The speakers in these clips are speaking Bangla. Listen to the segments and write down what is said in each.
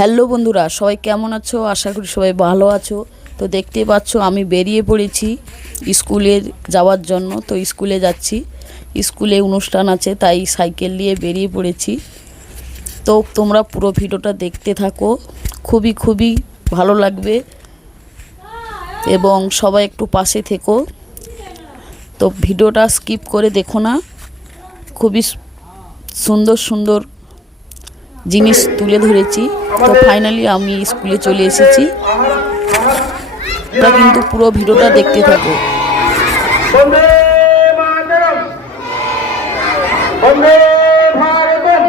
হ্যালো বন্ধুরা, সবাই কেমন আছো? আশা করি সবাই ভালো আছো। তো দেখতে পাচ্ছ আমি বেরিয়ে পড়েছি স্কুলে যাওয়ার জন্য। তো স্কুলে যাচ্ছি, স্কুলে অনুষ্ঠান আছে তাই সাইকেল নিয়ে বেরিয়ে পড়েছি। তো তোমরা পুরো ভিডিওটা দেখতে থাকো, খুবই ভালো লাগবে এবং সবাই একটু পাশে থেকো। তো ভিডিওটা স্কিপ করে দেখো না, খুবই সুন্দর জিনিস তুলে ধরেছি। তো ফাইনালি আমি স্কুলে চলে এসেছি। তোমরা কিন্তু পুরো ভিডিওটা দেখতে থাকো। বন্দে মাতরম, বন্দে ভারতম,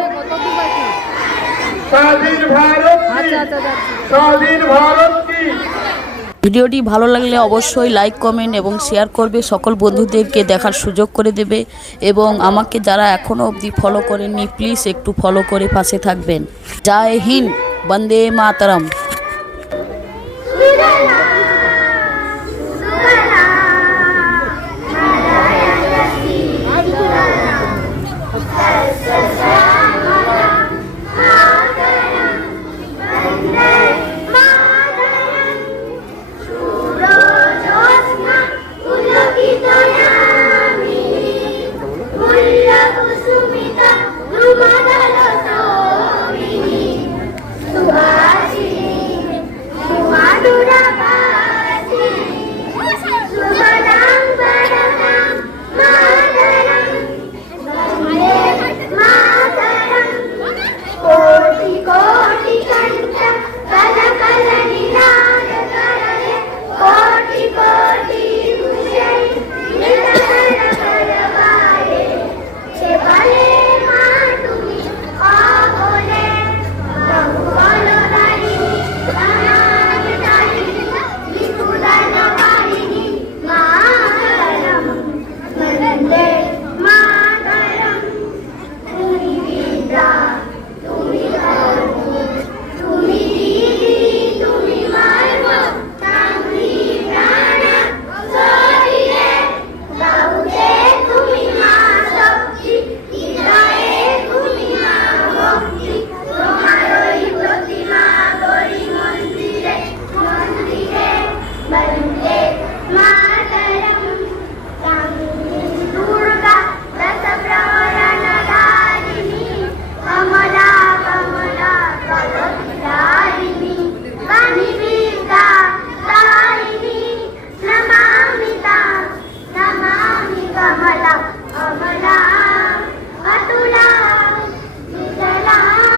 স্বাধীন ভারত কি, স্বাধীন ভারত কি। ভিডিওটি ভালো লাগলে অবশ্যই লাইক, কমেন্ট এবং শেয়ার করবে, সকল বন্ধুদেরকে দেখার সুযোগ করে দেবে এবং আমাকে যারা এখনও অবধি ফলো করেননি প্লিজ একটু ফলো করে পাশে থাকবেন। জয় হিন্দ, বন্দে মাতরম।